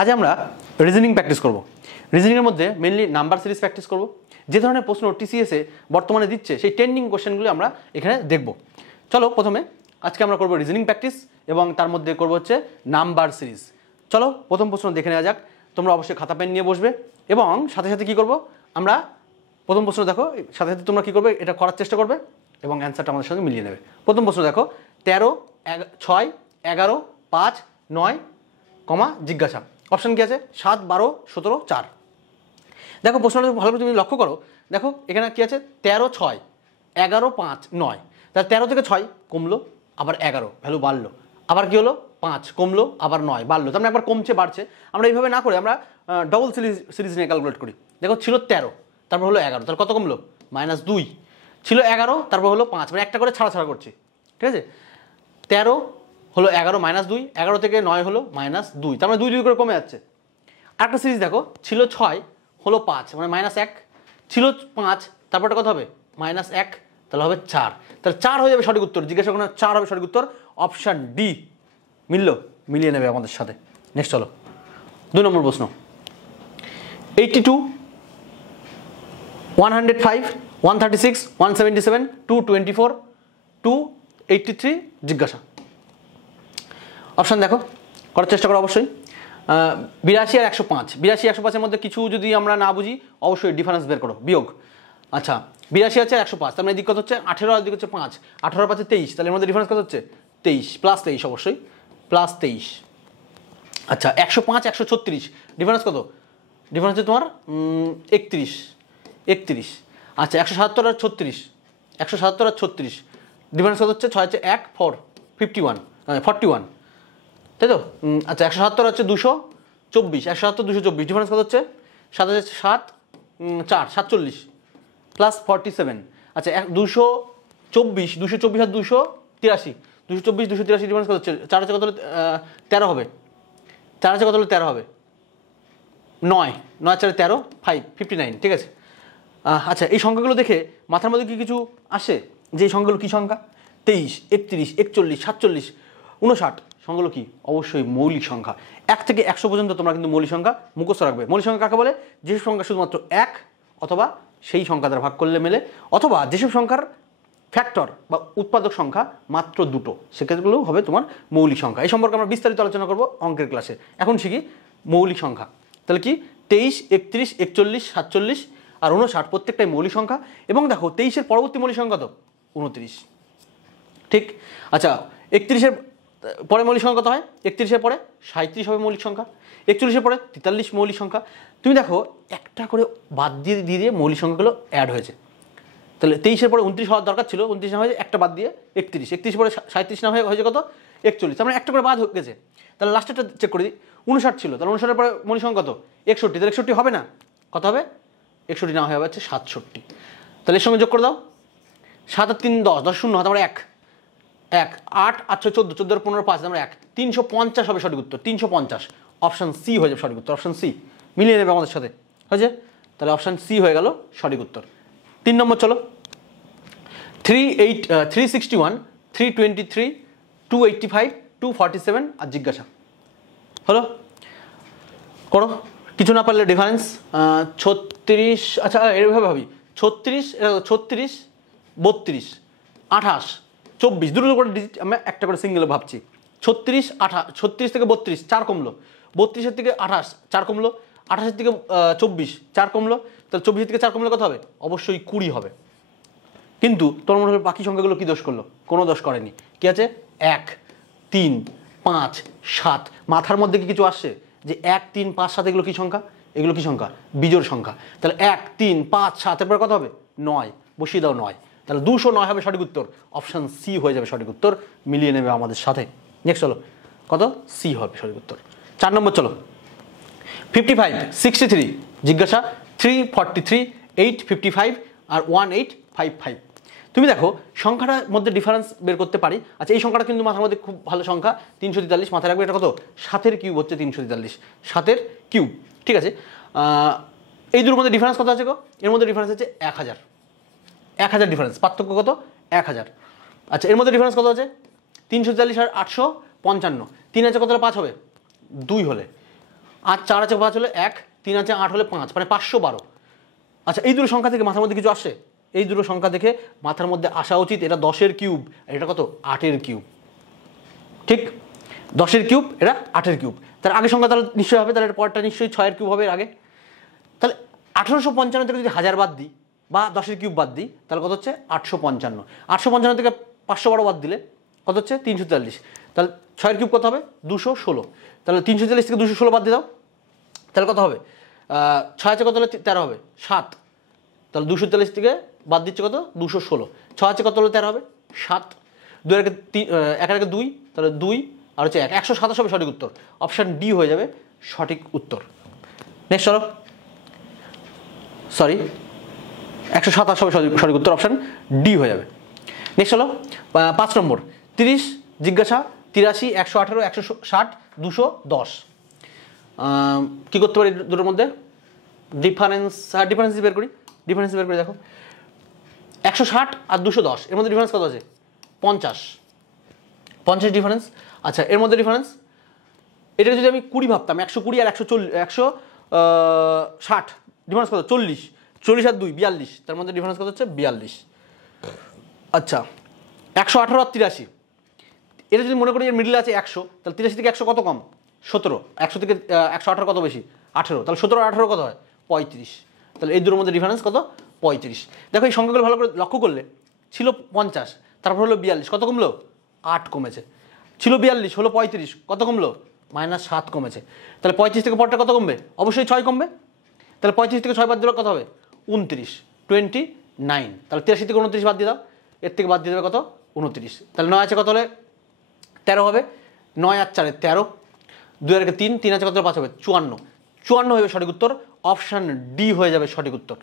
আজ আমরা reasoning practice করব। রিজনিংয়ের মধ্যে মেনলি নাম্বার সিরিজ প্র্যাকটিস করব। যে ধরনের প্রশ্ন টিসিএসে বর্তমানে দিচ্ছে সেই ট্রেন্ডিং কোশ্চেনগুলো আমরা এখানে দেখব। চলো প্রথমে আজকে আমরা করব রিজনিং প্র্যাকটিস এবং তার মধ্যে করব হচ্ছে নাম্বার সিরিজ। চলো প্রথম প্রশ্ন দেখে নেওয়া যাক। তোমরা অবশ্যই খাতা পেন নিয়ে বসবে এবং সাথে সাথে কী করব, আমরা প্রথম প্রশ্ন দেখো, সাথে সাথে তোমরা কী করবে, এটা করার চেষ্টা করবে এবং অ্যান্সারটা আমাদের সঙ্গে মিলিয়ে নেবে। প্রথম প্রশ্ন দেখো, 13, 6, 11, 5, 9, জিজ্ঞাসা। অপশান কি আছে? 7, 12, 17, 4। দেখো প্রশ্নটা ভালো করে তুমি লক্ষ্য করো। দেখো এখানে কি আছে? 13, 6, 11, 5, 9। তাহলে 13 থেকে 6 কমলো, আবার 11 ভ্যালু বাড়লো, আবার কি হলো 5 কমলো, আবার 9 বাড়লো। তার মানে একবার কমছে বাড়ছে। আমরা এইভাবে না করে আমরা ডবল সিরিজ নিয়ে ক্যালকুলেট করি। দেখো ছিল 13, তারপর হলো 11, তাহলে কত কমলো? -2। ছিল 11, তারপর হলো 5, মানে একটা করে ছাড়া ছাড়া করছি, ঠিক আছে? 13 হলো 11 -2, 11 থেকে 9 হলো -2, তার মানে 2 2 করে কমে যাচ্ছে। আরেকটা সিরিজ দেখো, ছিল 6 হলো 5, মানে -1, ছিল 5, তারপরটা কত হবে? -1, তাহলে হবে 4। তাহলে 4 হয়ে যাবে সঠিক উত্তর। জিজ্ঞাসা করুন 4 হবে সঠিক উত্তর। অপশান ডি মিললো, মিলিয়ে নেবে আমাদের সাথে। নেক্সট চলো 2 নম্বর প্রশ্ন। 82, 105, 136, 177, 224, 283 জিজ্ঞাসা। অপশান দেখো, করার চেষ্টা করো অবশ্যই। 82 আর 105, 82 105-এর মধ্যে কিছু যদি আমরা না বুঝি অবশ্যই ডিফারেন্স বের করো, বিয়োগ। আচ্ছা 82 আছে 105, তার মানে এদিক কত হচ্ছে 18 আর দিক হচ্ছে 5, 18 আর 5 23, তাহলে এর মধ্যে ডিফারেন্স কত হচ্ছে 23, +23 অবশ্যই, +23। আচ্ছা 105 136, ডিফারেন্স কত? ডিফারেন্স হচ্ছে তোমার 31। আচ্ছা 177 আর 36, 177 আর 36, ডিফারেন্স কত হচ্ছে 6 হচ্ছে 1 4 51 41, তাই তো? আচ্ছা 177 হচ্ছে 224, 177 224, ডিফারেন্স কত হচ্ছে 7 হচ্ছে 7 4 47 +47। আচ্ছা 224 আর 283, 224 ডিফারেন্স কত হচ্ছে 4 হচ্ছে কত হলে 13 হবে, 4 হচ্ছে কত হলে 13 হবে 9 9 4 13 5 59, ঠিক আছে? আচ্ছা এই সংখ্যাগুলো দেখে মাথার মধ্যে কি কিছু আসে যে এই সংখ্যাগুলো কী সংখ্যা? 23 31 41 47 59 সংখ্যাগুলো কি? অবশ্যই মৌলিক সংখ্যা। 1 থেকে 100 পর্যন্ত তোমরা কিন্তু মৌলিক সংখ্যা মুখস্থ রাখবে। মৌলিক সংখ্যা কাকে বলে? যেসব সংখ্যা শুধুমাত্র 1 অথবা সেই সংখ্যা দ্বারা ভাগ করলে মেলে, অথবা যেসব সংখ্যার ফ্যাক্টর বা উৎপাদক সংখ্যা মাত্র 2টো, সেক্ষেত্রেগুলো হবে তোমার মৌলিক সংখ্যা। এই সম্পর্কে আমরা বিস্তারিত আলোচনা করব অঙ্কের ক্লাসে। এখন শিখি মৌলিক সংখ্যা। তাহলে কি 23 31 41 47 আর 59 প্রত্যেকটাই মৌলিক সংখ্যা। এবং দেখো 23-এর পরবর্তী মৌলিক সংখ্যা তো 29, ঠিক? আচ্ছা 31-এর পরে মৌলিক সংখ্যা কত হয়? 31-এর পরে 37 হবে মৌলিক সংখ্যা, 41-এর পরে 43 মৌলিক সংখ্যা। তুমি দেখো একটা করে বাদ দিয়ে দিয়ে মৌলিক সংখ্যাগুলো অ্যাড হয়েছে। তাহলে 23-এর পরে 29 হওয়ার দরকার ছিল, 29 না হয়ে একটা বাদ দিয়ে 31, 31 পরে 37 না হয়েছে কত? 41, তার মানে একটা করে বাদ হয়ে গেছে। তাহলে লাস্টেরটা চেক করে দিই, 59 ছিল, তাহলে 59-এর পরে মৌলিক সংখ্যা কত? 61, তাহলে 61 হবে না, কত হবে? 61 না হয়ে যাচ্ছে 67। তাহলে এর সঙ্গে যোগ করে দাও, 7 আর 3 10, 10 0 হাতে আমরা 1 8 8 14 14 আর 15 5, আমরা 1 350 হবে সঠিক উত্তর, 350। অপশান সি হয়ে যাবে সঠিক উত্তর। অপশান সি মিলিয়ে নেবে আমাদের সাথে, হয়েছে? তাহলে অপশান সি হয়ে গেল সঠিক উত্তর। 3 নম্বর চলো, 361 323 285 247 আর জিজ্ঞাসা। হলো, করো। কিছু না পারলে ডিফারেন্স 36, আচ্ছা এভাবে ভাবি, 36 32 28 24, দুটো করে ডিজিট আমরা একটা করে সিঙ্গেলে ভাবছি। 36 28, 36 থেকে 32 4 কমলো, 32-এর থেকে 28 4 কমলো, 28-এর থেকে 24 4 কমলো, তাহলে 24-এর থেকে 4 কমলে কত হবে? অবশ্যই 20 হবে। কিন্তু তোমার মনে হবে বাকি সংখ্যাগুলো কি দোষ করলো? কোনো দোষ করেনি। কি আছে? 1 3 5 7, মাথার মধ্যে কি কিছু আসছে যে 1 3 5 7 এগুলো কি সংখ্যা? এগুলো কি সংখ্যা? বিজোড় সংখ্যা। তাহলে 1 3 5 7 এর পরে কত হবে? 9, বসিয়ে দাও 9, তাহলে 209 হবে সঠিক উত্তর। অপশান সি হয়ে যাবে সঠিক উত্তর, মিলিয়ে নেবে আমাদের সাথে। নেক্সট চলো, কত? সি হবে সঠিক উত্তর। 4 নম্বর চলো, 55 63 জিজ্ঞাসা, 343 855 আর 1855। তুমি দেখো সংখ্যাটার মধ্যে ডিফারেন্স বের করতে পারি। আচ্ছা এই সংখ্যাটা কিন্তু মাথার মধ্যে খুব ভালো সংখ্যা, 343 মাথায় রাখবে। এটা কত? 7-এর কিউব হচ্ছে 343, 7-এর কিউব, ঠিক আছে? এই দুটোর মধ্যে ডিফারেন্স কত আছে গো? এর মধ্যে ডিফারেন্স হচ্ছে 1000 ডিফারেন্স, পার্থক্য কত? 1000। আচ্ছা এর মধ্যে ডিফারেন্স কত আছে? 343 আর 855, 3 আছে কত হলে 5 হবে? 2 হলে। আর 4 আছে 5 হলে 1, 3 আছে 8 হলে 5, মানে 512। আচ্ছা এই দুটো সংখ্যা থেকে মাথার মধ্যে কিছু আসে? এই দুটো সংখ্যা দেখে মাথার মধ্যে আসা উচিত এটা 10-এর কিউব, আর এটা কত 8-এর কিউব। ঠিক, 10-এর কিউব, এটা 8-এর কিউব। তার আগে সংখ্যা তাহলে নিশ্চয়ই হবে, তাহলে পরটা নিশ্চয়ই 6-এর কিউব হবে এর আগে। তাহলে 1855 থেকে যদি 1000 বাদ দিই বা 10-এর কিউব বাদ দিই তাহলে কত হচ্ছে 855। 855 থেকে 512 বাদ দিলে কত হচ্ছে 343। তাহলে 6-এর কিউব কত হবে 216। তাহলে 343 থেকে 216 বাদ দিয়ে দাও, তাহলে কত হবে 6 আছে কত হলে 13 হবে 7। তাহলে 243 থেকে বাদ দিচ্ছে কত 216। 6 আছে কত হলে 13 হবে 7। 2 এর 1 এর 2, তাহলে 2 আর হচ্ছে 1, 127 হবে সঠিক উত্তর। অপশান ডি হয়ে যাবে সঠিক উত্তর। নেক্সট চলো, সরি 127 হবে সঠিক উত্তর, অপশান ডি হয়ে যাবে। নেক্সট চলো 5 নম্বর 30 জিজ্ঞাসা 83 118 160 210। কী করতে পারি দুটোর মধ্যে ডিফারেন্স বের করি। ডিফারেন্স বের করে দেখো 160 আর 210 এর মধ্যে ডিফারেন্স কত আছে 50 ডিফারেন্স। আচ্ছা এর মধ্যে ডিফারেন্স এটা যদি আমি 20 ভাবতাম 120 আর 160 ডিফারেন্স কত 40 আর 2 42, তার মধ্যে ডিফারেন্স কত হচ্ছে 42। আচ্ছা 118 আর 83 এটা যদি মনে করি এর মিডলে আছে 100, তাহলে 83 থেকে 100 কত কম 17, 100 থেকে 118 কত বেশি 18, তাহলে 17 আর 18 কত হয় 35। তাহলে এই দুটোর মধ্যে ডিফারেন্স কত 35। দেখো এই সংখ্যাগুলো ভালো করে লক্ষ্য করলে ছিল 50, তারপর হলো 42, কত কমলো 8 কমেছে। ছিল 42 হলো 35, কত কমলো -7 কমেছে। তাহলে 35 থেকে পরটা কত কমবে অবশ্যই 6 কমবে। তাহলে 35 থেকে 6 বাদ দিলে কত হবে 29, 29। তাহলে 83 থেকে 29 বাদ দিয়ে দাও, এর থেকে বাদ দিয়ে দেবে কত 29। তাহলে 9 আছে কত হলে 13 হবে, 9 আর 4 13, 2 আর 3, 3 আছে কত 5 হবে 54। 54 হবে সঠিক উত্তর, অপশান ডি হয়ে যাবে সঠিক উত্তর।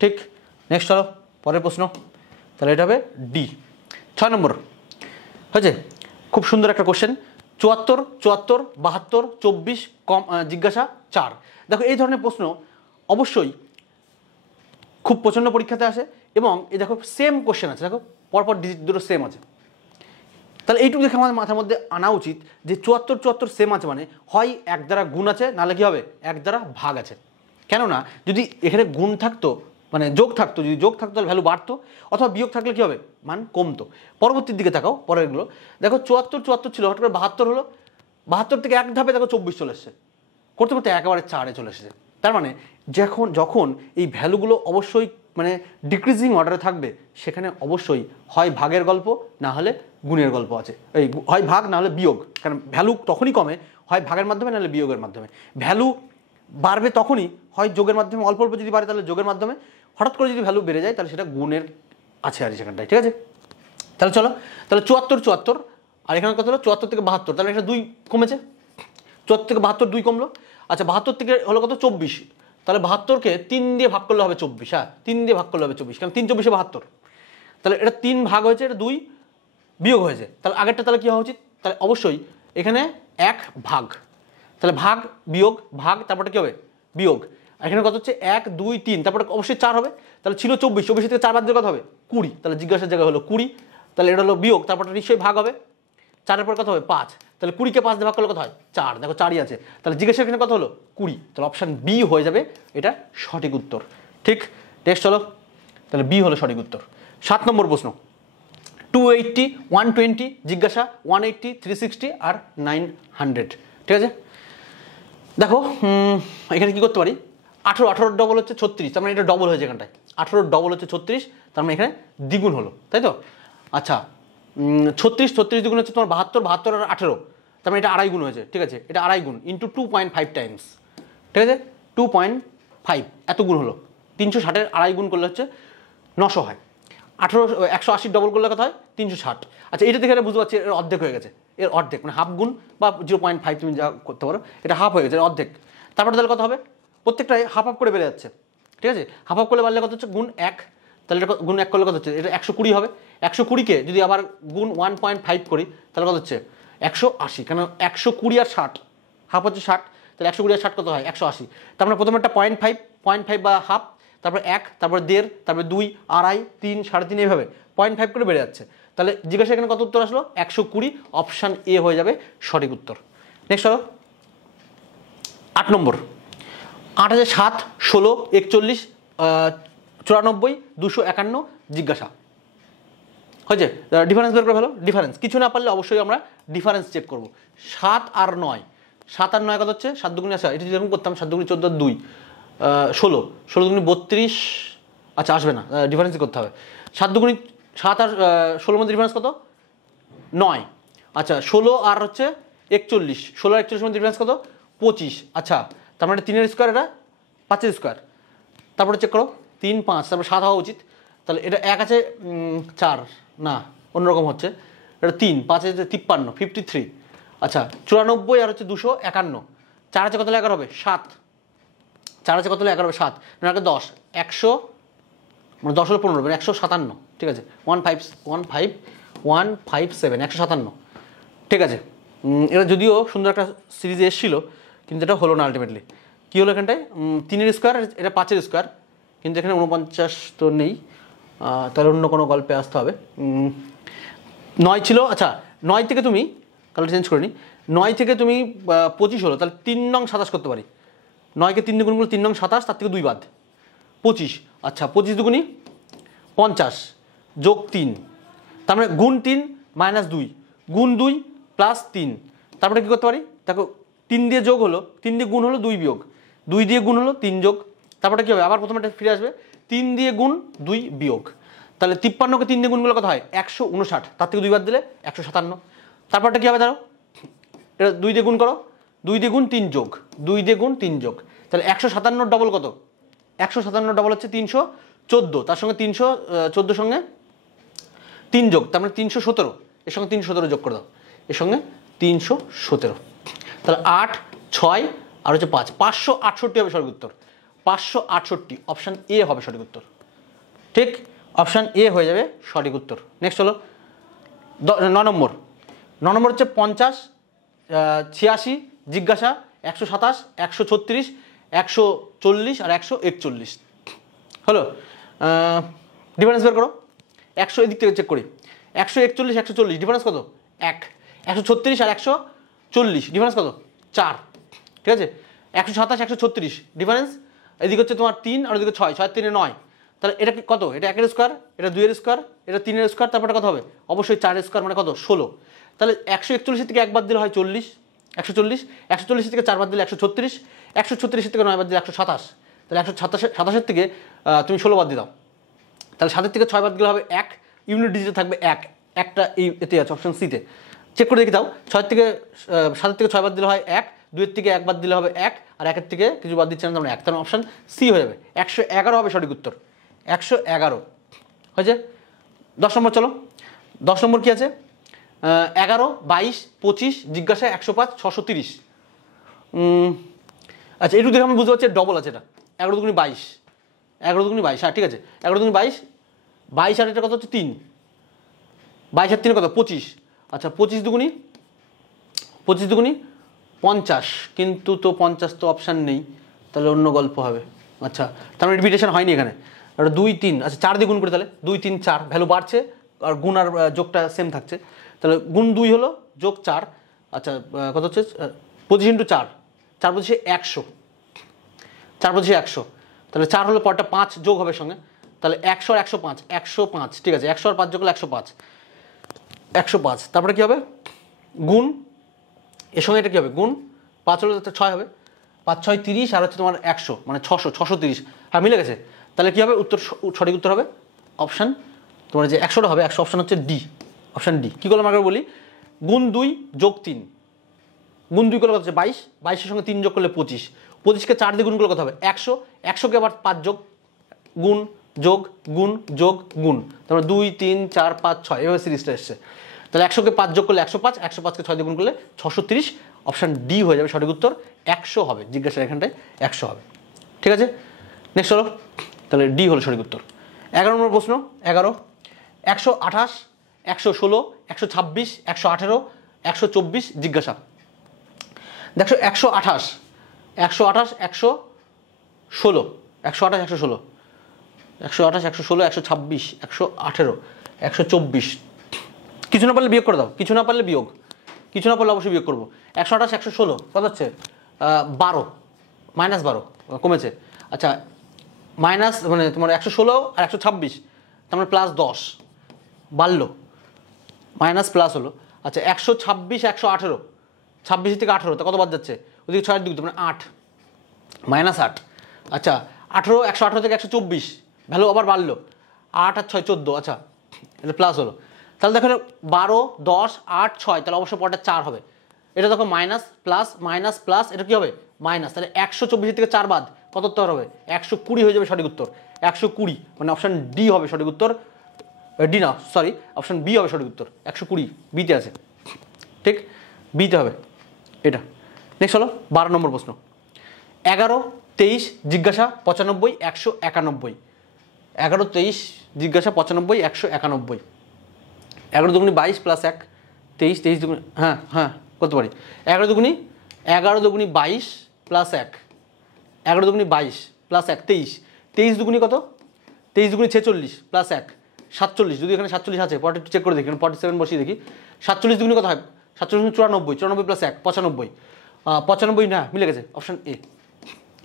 ঠিক, নেক্সট চলো পরের প্রশ্ন, তাহলে এটা হবে ডি। 6 নম্বর হয়েছে, খুব সুন্দর একটা কোশ্চেন। 74 72 72 24 কম জিজ্ঞাসা 4। দেখো এই ধরনের প্রশ্ন অবশ্যই খুব প্রচণ্ড পরীক্ষাতে আসে, এবং এই দেখো সেম কোশ্চেন আছে, দেখো পরপর ডিজিট দুটো সেম আছে। তাহলে এইটুকু দেখে আমাদের মাথার মধ্যে আনা উচিত যে 74 74 সেম আছে মানে হয় এক দ্বারা গুণ আছে, নাহলে কী হবে এক দ্বারা ভাগ আছে। কেননা যদি এখানে গুণ থাকতো মানে যোগ থাকতো, যদি যোগ থাকতো তাহলে ভ্যালু বাড়তো, অথবা বিয়োগ থাকলে কী হবে মান কমতো। পরবর্তীর দিকে তাকাও, পরেরগুলো দেখো 74 74 ছিল, হঠাৎ করে 72 হলো, 72 থেকে এক ধাপে দেখো 24 চলে এসছে, করতে করতে একেবারে 4-এ চলে এসেছে। তার মানে যখন এই ভ্যালুগুলো অবশ্যই মানে ডিক্রিজিং অর্ডারে থাকবে, সেখানে অবশ্যই হয় ভাগের গল্প না হলে গুণের গল্প আছে। এই হয় ভাগ না হলে বিয়োগ, কারণ ভ্যালু তখনই কমে হয় ভাগের মাধ্যমে নাহলে বিয়োগের মাধ্যমে। ভ্যালু বাড়বে তখনই হয় যোগের মাধ্যমে, অল্প অল্প যদি বাড়ে তাহলে যোগের মাধ্যমে, হঠাৎ করে যদি ভ্যালু বেড়ে যায় তাহলে সেটা গুণের আছে আর সেখানটায়। ঠিক আছে, তাহলে চলো, তাহলে 74 74 আর এখানে কত হলো 74 থেকে 72, তাহলে এটা 2 কমেছে, 74 থেকে 72 2 কমলো। আচ্ছা 72 থেকে হলো কত 24, তাহলে 72কে 3 দিয়ে ভাগ করলে হবে 24। হ্যাঁ 3 দিয়ে ভাগ করলে হবে 24, কারণ 3 24 72, তাহলে এটা 3 ভাগ হয়েছে, এটা 2 বিয়োগ হয়েছে। তাহলে আগেরটা তাহলে কী হওয়া উচিত, তাহলে অবশ্যই এখানে 1 ভাগ, তাহলে ভাগ বিয়োগ ভাগ, তারপরে কী হবে বিয়োগ। আর এখানে কত হচ্ছে 1 2 3, তারপরে অবশ্যই 4 হবে। তাহলে ছিল 24, 24 থেকে 4 বাদ দিয়ে কত হবে 20, তাহলে জিজ্ঞাসার জায়গায় হলো 20, তাহলে এটা হলো বিয়োগ, তারপরে নিশ্চয়ই ভাগ হবে। 4-এর পর কত হবে 5, তাহলে 20কে 5 দিয়ে ভাগ করলে কত হয় 4, দেখো 4ই আছে, তাহলে জিজ্ঞাসা এখানে কত হলো 20, তাহলে অপশান বি হয়ে যাবে এটা সঠিক উত্তর। ঠিক, নেক্সট চলো, তাহলে বি হলো সঠিক উত্তর। 7 নম্বর প্রশ্ন 280 120 জিজ্ঞাসা 180 360 আর 900। ঠিক আছে, দেখো এখানে কী করতে পারি 18 ডবল হচ্ছে 36, তার মানে এটা ডবল হয়েছে এখানটায়, 18 ডবল হচ্ছে 36, তার মানে এখানে দ্বিগুণ হলো, তাই তো। আচ্ছা 36 দ্বিগুণ হচ্ছে তোমার 72, 72 আর 18, তার মানে এটা 2.5 গুণ হয়েছে। ঠিক আছে, এটা 2.5 গুণ ইন্টু 2.5 টাইমস, ঠিক আছে 2.5 এত গুণ হলো, 360-এর 2.5 গুণ করলে হচ্ছে 900 হয়। 180 ডবল করলে কত হয় 360। আচ্ছা এটা দেখে বুঝতে পারছি এর অর্ধেক হয়ে গেছে, এর অর্ধেক মানে হাফ গুণ বা 0.5 তুমি যা করতে পারো, এটা হাফ হয়ে গেছে অর্ধেক। তারপরে তাহলে কত হবে প্রত্যেকটাই হাফ হাফ করে বেড়ে যাচ্ছে। ঠিক আছে, হাফ হাফ করে বাড়লে কত হচ্ছে গুণ 1, তাহলে এটা গুণ 1 করলে কত হচ্ছে এটা 120 হবে। 120কে যদি আবার গুণ 1.5 করি তাহলে কত হচ্ছে 180, কেন 120 আর 60 হাফ হচ্ছে 60, তাহলে 120 আর 60 কত হয় 180। তার মানে প্রথমে একটা 0.5 বা হাফ, তারপর 1, তারপর 1.5, তারপর 2, 2.5, 3, 3.5 এইভাবে 0.5 করে বেড়ে যাচ্ছে। তাহলে জিজ্ঞাসা এখানে কত উত্তর আসলো 120, অপশান এ হয়ে যাবে সঠিক উত্তর। নেক্সট হলো 8 নম্বর 8 আছে 7, 16, 41, 94, 251 জিজ্ঞাসা হয়েছে। ডিফারেন্স বের করে ফেলো। ডিফারেন্স কিছু না পারলে অবশ্যই আমরা ডিফারেন্স চেক করব। 7 আর 9, 7 আর 9 কত হচ্ছে? 7 দুগুণে আসা, এটা যেরকম করতাম 7 দুগুণে 14, 2, 16, 16 দুগুণে 32, আচ্ছা আসবে না, ডিফারেন্সই করতে হবে। 7 দুগুণে 7 আর 16 মধ্যে ডিফারেন্স কত? 9। আচ্ছা 16 আর হচ্ছে 41, 16 আর 41 মধ্যে ডিফারেন্স কত? 25। আচ্ছা তার মানে 3 এর স্কোয়ার, এটা 5 এর স্কোয়ার। তারপরে চেক করো 3, 5, তারপরে 7 হওয়া উচিত। তাহলে এটা 1 আছে 4, না অন্যরকম হচ্ছে, এটা 3, 5 আছে 53, 53। আচ্ছা 94 আর হচ্ছে 251, 4 আছে কত হলে 11 হবে? 7। 4 আছে কত হলে 11 হবে? 7, না 10, 100 মানে 10 হলো 15, মানে 157, ঠিক আছে। 157, 157, ঠিক আছে। এটা যদিও সুন্দর একটা সিরিজে এসেছিল, কিন্তু এটা হলো না আলটিমেটলি। কী হলো এখানটায়? 3 এর স্কোয়ার, এটা 5 এর স্কোয়ার, কিন্তু এখানে 49 তো নেই, তাহলে অন্য কোনো গল্পে আসতে হবে। 9 ছিল, আচ্ছা 9 থেকে তুমি কালার চেঞ্জ করে নিই, 9 থেকে তুমি 25 হলো, তাহলে 3 নং 27 করতে পারি। 9কে 3 দিয়ে গুণ করলে 3 নং 27, তার থেকে 2 বাদ 25। আচ্ছা 25 দুগুণি 50 যোগ 3, তার মানে গুণ 3 মাইনাস 2 গুণ 2 প্লাস 3। তারপরে কী করতে পারি? দেখো 3 দিয়ে যোগ হলো, 3 দিয়ে গুণ হলো, 2 বিয়োগ, 2 দিয়ে গুণ হলো, 3 যোগ, তারপরে কী হবে? আবার প্রথমে এটা ফিরে আসবে, 3 দিয়ে গুণ 2 বিয়োগ। তাহলে 53কে 3 দিয়ে গুণ করলে কত হয়? 159, তার থেকে 2 বাদ দিলে 157। তারপরটা কী হবে? ধরো এটা 2 দিয়ে গুণ করো, 2 দিয়ে গুণ 3 যোগ, 2 দিয়ে গুণ 3 যোগ, তাহলে 157 ডবল কত? 157 ডবল হচ্ছে 314, তার সঙ্গে 314 সঙ্গে 3 যোগ, তার মানে 317, এর সঙ্গে 317 যোগ করে দাও, এর সঙ্গে 317, তাহলে 8, 6 আর হচ্ছে 5, 568 হবে সঠিক উত্তর। 568, অপশান এ হবে সঠিক উত্তর। ঠিক, অপশান এ হয়ে যাবে সঠিক উত্তর। নেক্সট হলো 9 নম্বর। 9 নম্বর হচ্ছে 50, 86 জিজ্ঞাসা, 127, 136, 140 আর 141 হলো। ডিফারেন্স বের করো। 100 এদিক থেকে চেক করি, 141, 140 ডিফারেন্স কত? 1। 136 আর 140 ডিফারেন্স কত? 4, ঠিক আছে। 127, 136 ডিফারেন্স, এদিকে হচ্ছে তোমার 3 আর ওদিকে 6, 6 3 9, তাহলে এটা কত? এটা 1 এর স্কোয়ার, এটা 2 এর স্কোয়ার, এটা 3 এর স্কোয়ার, তারপরে কত হবে? অবশ্যই 4 এর স্কোয়ার, মানে কত? 16। তাহলে 141 থেকে 1 বাদ দিলে হয় 40, 140, 140 থেকে 4 বাদ দিলে 136, 136 থেকে 9 বাদ দিলে 127, তাহলে 127 থেকে তুমি 16 বাদ দিয়ে দাও, তাহলে 7 থেকে 6 বাদ দিলে হবে 1, ইউনিট ডিজিটে থাকবে 1, একটা এই এতে আছে অপশন সিতে। চেক করে দেখে দাও, 7 থেকে 6 বাদ দিলে হয় 1, 2 এর থেকে 1 বাদ দিলে হবে 1, আর 1 এর থেকে কিছু বাদ দিচ্ছে না, তার মানে 1, তার মানে অপশন সি হয়ে যাবে। 111 হবে সঠিক উত্তর, 111 হয়েছে। 10 নম্বর চলো। 10 নম্বর কী আছে? 11, 22, 25 জিজ্ঞাসা, 105, 630। আচ্ছা একটু দেখে আমি বুঝতে পারছি ডবল আছে, এটা 11 দুগুণি 22, 11 দুগুণি 22, হ্যাঁ ঠিক আছে, 11 দুগুণি 22, 22 আর এটা কত হচ্ছে 3, 22 আর 3 কত? 25। আচ্ছা 25 দুগুণি 50, কিন্তু তো 50 তো অপশান নেই, তাহলে অন্য গল্প হবে। আচ্ছা তার মানে রিপিটেশন হয়নি এখানে, এটা 2, 3, আচ্ছা 4 দিয়ে গুণ করে, তাহলে 2, 3, 4 ভ্যালু বাড়ছে, আর গুণ আর যোগটা সেম থাকছে, তাহলে গুণ 2 হলো, যোগ 4, আচ্ছা কত হচ্ছে? 25 ইন্টু 4, 4 25 100, 4 25 100, তাহলে 4 হলো, পরটা 5 যোগ হবে সঙ্গে, তাহলে 100 আর 105, 105, ঠিক আছে, 100 আর 5 যোগ হলো 105, 105, তারপরে কী হবে? গুণ, এর সঙ্গে এটা কী হবে? গুণ, 5 হলো 6 হবে, 5 6 30, আর হচ্ছে তোমার 100 মানে 600, 630, হ্যাঁ মিলে গেছে। তাহলে কী হবে? উত্তর, সঠিক উত্তর হবে অপশান তোমার যে 100টা হবে, 100 অপশান হচ্ছে ডি, অপশান ডি। কী করলাম আগে বলি? গুণ 2 যোগ 3, গুণ 2 করলে কত হচ্ছে? 22, 22-এর সঙ্গে 3 যোগ করলে 25, 25কে 4 দিয়ে গুণ করলে কত হবে? 100, 100কে আবার 5 যোগ, গুণ যোগ গুণ যোগ গুণ, তারপরে 2 3 4 5 6 এভাবে সিরিজটা এসছে। তাহলে 100কে 5 যোগ করলে 105, 105কে 6 দিয়ে গুণ করলে 630, অপশান ডি হয়ে যাবে সঠিক উত্তর। 100 হবে, জিজ্ঞাসার এখানটায় 100 হবে, ঠিক আছে। নেক্সট হলো, তাহলে ডি হলো সঠিক উত্তর। 11 নম্বর প্রশ্ন। 11, 128, 116, 126, 118, 124 জিজ্ঞাসা। দেখো 128, 128, 116, 128, 116, 128, 116, 126, 118, 124, কিছু না পারলে বিয়োগ করে দাও, কিছু না পারলে বিয়োগ, কিছু না পারলে অবশ্যই বিয়োগ করবো। 128, 116 কত হচ্ছে? 12, -12 কমেছে। আচ্ছা মাইনাস মানে তোমার 116 আর 126 তার মানে +10 বাড়লো, মাইনাস প্লাস হলো। আচ্ছা 126 118, 26 থেকে 18 তা কত বাদ যাচ্ছে? ওদিকে 6 2 মানে 8 -8। আচ্ছা 18 118 থেকে 124 ভ্যালু আবার বাড়লো, 8 আর 6 14। আচ্ছা এটা প্লাস হলো। তাহলে দেখো 12 10 8 6 তাহলে অবশ্যই পরটা 4 হবে। এটা দেখো মাইনাস প্লাস এটা কি হবে মাইনাস, তাহলে 124 থেকে 4 বাদ কত উত্তর হবে? 120 হয়ে যাবে সঠিক উত্তর। 120 মানে অপশান ডি হবে সঠিক উত্তর। ডি না সরি, অপশান বি হবে সঠিক উত্তর। 120 বিতে আছে, ঠিক বিতে হবে এটা। নেক্সট হলো 12 নম্বর প্রশ্ন। 11 23 জিজ্ঞাসা 95 191। 11 23 জিজ্ঞাসা 95 191। 11 দুগুনি 22 + 1 23 23 দুগুনি হ্যাঁ করতে পারি। 11 দুগুনি 22 + 1 11 দুগুনি 22 + 1 23 23 দুগুনি কত? 23 দুগুনি 46 + 1 47। যদি এখানে 47 আছে পরে একটু চেক করে দেখি, 47 বসিয়ে দেখি। 47 দুগুনি কত হয়? 47 94 94 + 1 95 95 না মিলে গেছে, অপশান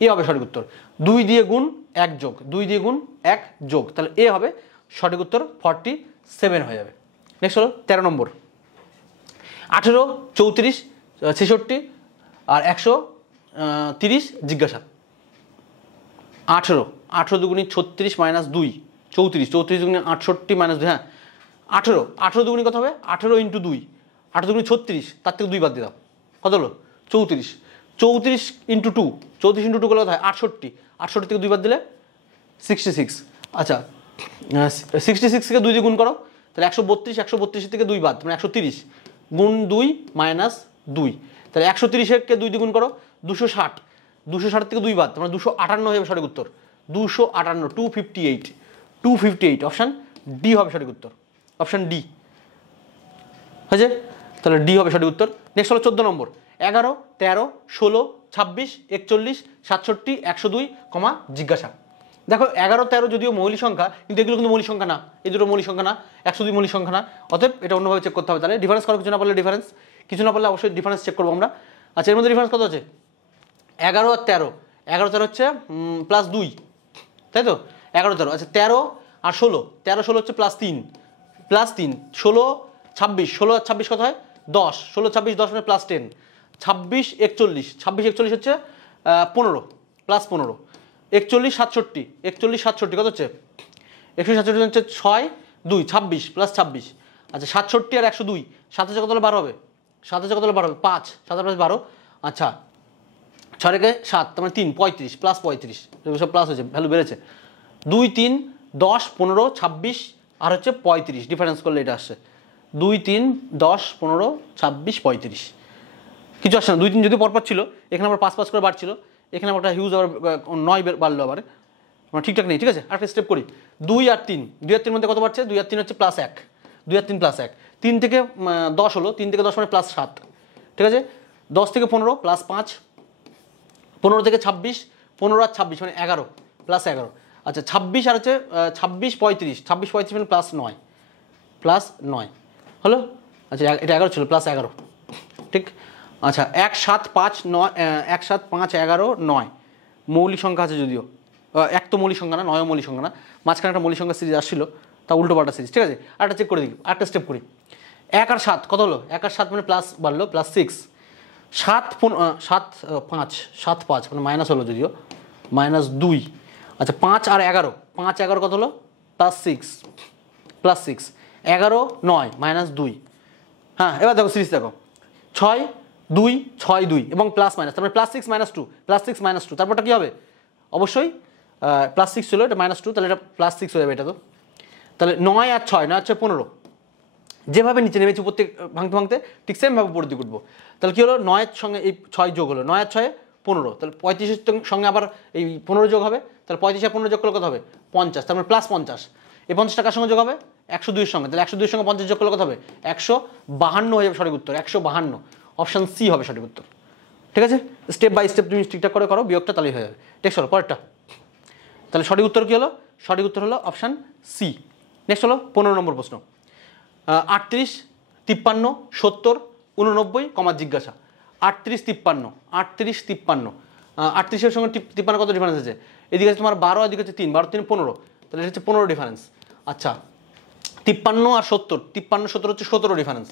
এ হবে সঠিক উত্তর। 2 দিয়ে গুণ 1 যোগ 2 দিয়ে গুণ 1 যোগ, তাহলে এ হবে সঠিক উত্তর 47 হয়ে যাবে। নেক্সট হলো 13 নম্বর। 18 34 66 আর 130 জিজ্ঞাসা। 18 দুগুনি 36 - 2 34 34 দুগুনি 68 - 2 হ্যাঁ 18 দুগুনি কত হবে? 18 × 2 18 দুগুনি 36, তার থেকে 2 বাদ দিয়ে দাও কত হলো? 34 34 × 2 34 × 2 করলে কত হয়? 68 68 থেকে 2 বাদ দিলে 66। আচ্ছা 66 থেকে 2 দিয়ে গুণ করো, তাহলে 132 132 থেকে 2 বাদ মানে 130 গুণ 2 - 2, তাহলে 130-কে 2 দিয়ে গুণ করো 260 260 থেকে 2 বাদ মানে 258 হয়ে যাবে সঠিক উত্তর। 258 258 অপশান ডি হবে সঠিক উত্তর। অপশান ডি হয়েছে, তাহলে ডি হবে সঠিক উত্তর। নেক্সট হলো 14 নম্বর। 11 13 16 26 41 67 102, জিজ্ঞাসা। দেখো 11 13 যদিও মৌলিক সংখ্যা, কিন্তু এগুলো কিন্তু মৌলিক সংখ্যা না, এই দুটো মৌলিক সংখ্যা না, 102 মৌলিক সংখ্যা না। অতএব এটা অন্যভাবে চেক করতে হবে। তাহলে ডিফারেন্স করো, কিছু না পারলে ডিফারেন্স, কিছু না পারলে অবশ্যই ডিফারেন্স চেক করবো আমরা। আচ্ছা এর মধ্যে ডিফারেন্স কত আছে? 11 আর 13 11 13 হচ্ছে +2 তাই তো 11 13। আচ্ছা 13 আর 16 13 16 হচ্ছে +3 16 26 16 আর 26 কত হয়? 10 16 26 10 মানে +10 26 41 26 41 হচ্ছে 15 +15 41 67 41 67 কত হচ্ছে? 167 হচ্ছে 6 2 26 +26। আচ্ছা 67 আর 102 7 কত হলে 12 হবে? 7 কত হলে 12 হবে? 5 7 + 12। আচ্ছা 6 রেখে 7 তার মানে 3 35 +35 এগুলো সব প্লাস হয়েছে, ভ্যালু বেড়েছে। 2 3 10 15 26 আর হচ্ছে 35, ডিফারেন্স করলে এটা আসছে 2 3 10 15 26 35। কিছু আসছে না, 2 3 যদি পরপর ছিল, এখানে আবার 5 5 করে বাড়ছিল, এখানে আবার হিউজ আবার 9 বাড়লো আবার, মানে ঠিকঠাক নেই। ঠিক আছে আরেকটা স্টেপ করি। 2 আর 3 2 আর 3 মধ্যে কত বাড়ছে? 2 আর 3 হচ্ছে +1 2 আর 3 +1 3 থেকে 10 হলো, 3 থেকে 10 মানে +7। ঠিক আছে 10 থেকে 15 +5 15 থেকে 26 15 আর 26 মানে 11 +11। আচ্ছা 26 আর হচ্ছে 26 35 26 35 মানে +9 হলো। আচ্ছা এটা 11 ছিল +11 ঠিক। আচ্ছা 1 7 5 9 1 7 5 11 9 মৌলিক সংখ্যা আছে যদিও, এক তো মৌলিক সংখ্যা না, 9 মৌলিক সংখ্যা না, মাঝখানে একটা মৌলিক সংখ্যা সিরিজ আসছিল, তা উল্টো পাল্টা সিরিজ। ঠিক আছে আরেকটা চেক করে দিই, আরেকটা স্টেপ করি। 1 আর 7 কত হলো? 1 আর 7 মানে প্লাস বাড়লো +6 7 5 7 5 মানে মাইনাস হলো যদিও -2। আচ্ছা 5 আর 11 5 11 কত হলো? +6 11 9 -2। হ্যাঁ এবার দেখো সিরিজ দেখো 6 2 6 2 এবং প্লাস মাইনাস, তার মানে +6 -2 +6 -2, তারপরটা কী হবে? অবশ্যই +6 ছিল, এটা -2, তাহলে এটা +6 হয়ে যাবে এটা। তো তাহলে 9 আর 6 9 হচ্ছে 15, যেভাবে নিচে নেমেছি উপর থেকে ভাঙতে ভাঙতে ঠিক সেমভাবে উপর দিকে উঠবো। তাহলে কী হলো? 9 এর সঙ্গে এই 6 যোগ হলো, 9 আর 6 15, তাহলে 35-এর সঙ্গে আবার এই 15 যোগ হবে, তাহলে 35 আর 15 যোগ করলে কত হবে? 50, তার মানে +50। এই 50 টাকার সঙ্গে যোগ হবে 102-এর সঙ্গে, তাহলে 102-এর সঙ্গে 50 যোগ করলে কত হবে? 152 হয়ে যাবে সঠিক উত্তর, 152। অপশান সি হবে সঠিক উত্তর। ঠিক আছে স্টেপ বাই স্টেপ তুমি ঠিকঠাক করে করো, বিয়োগটা তাহলেই হয়ে যাবে। নেক্সট হলো পরেরটা, তাহলে সঠিক উত্তর কী হলো? সঠিক উত্তর হলো অপশান সি। নেক্সট হলো 15 নম্বর প্রশ্ন। 38 53 70 89, জিজ্ঞাসা। 38 53 38 53 38-এর সঙ্গে 53 কত ডিফারেন্স আছে? এদিকে আছে তোমার 12, এদিকে হচ্ছে 3, 12 3 15, তাহলে এটা হচ্ছে 15 ডিফারেন্স। আচ্ছা 53 আর 70, 53 70 হচ্ছে 17 ডিফারেন্স।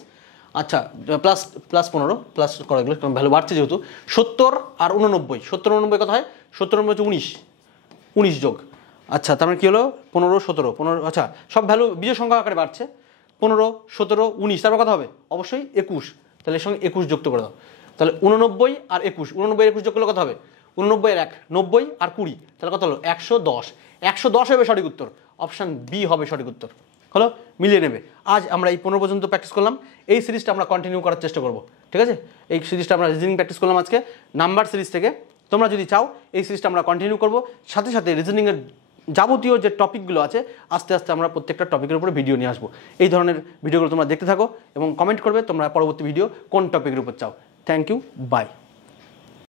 আচ্ছা প্লাস প্লাস 15 প্লাস করা গেলো, কারণ ভ্যালু বাড়ছে যেহেতু। 70 আর 89, 70 89 কত হয়? 70 89 হচ্ছে 19, 19 যোগ। আচ্ছা তার মানে কী হলো? 15 17 15, আচ্ছা সব ভ্যালু বিজয় সংখ্যা আকারে বাড়ছে। 15 17 19, তারপর কত হবে? অবশ্যই 21, তাহলে এর সঙ্গে 21 যুক্ত করে দাও। তাহলে 89 আর 21, 89 21 যোগ করলে কত হবে? 89 এর 1 90 আর 20, তাহলে কত হলো? 110। 110 হবে সঠিক উত্তর, অপশান বি হবে সঠিক উত্তর। হলো, মিলিয়ে নেবে। আজ আমরা এই 15 পর্যন্ত প্র্যাকটিস করলাম, এই সিরিজটা আমরা কন্টিনিউ করার চেষ্টা করব, ঠিক আছে? এই সিরিজটা আমরা রিজনিং প্র্যাকটিস করলাম আজকে নাম্বার সিরিজ থেকে। তোমরা যদি চাও এই সিরিজটা আমরা কন্টিনিউ করব, সাথে সাথে রিজনিংয়ের যাবতীয় যে টপিকগুলো আছে আস্তে আস্তে আমরা প্রত্যেকটা টপিকের উপরে ভিডিও নিয়ে আসবো। এই ধরনের ভিডিওগুলো তোমরা দেখতে থাকো এবং কমেন্ট করবে তোমরা পরবর্তী ভিডিও কোন টপিকের উপর চাও। Thank you, by.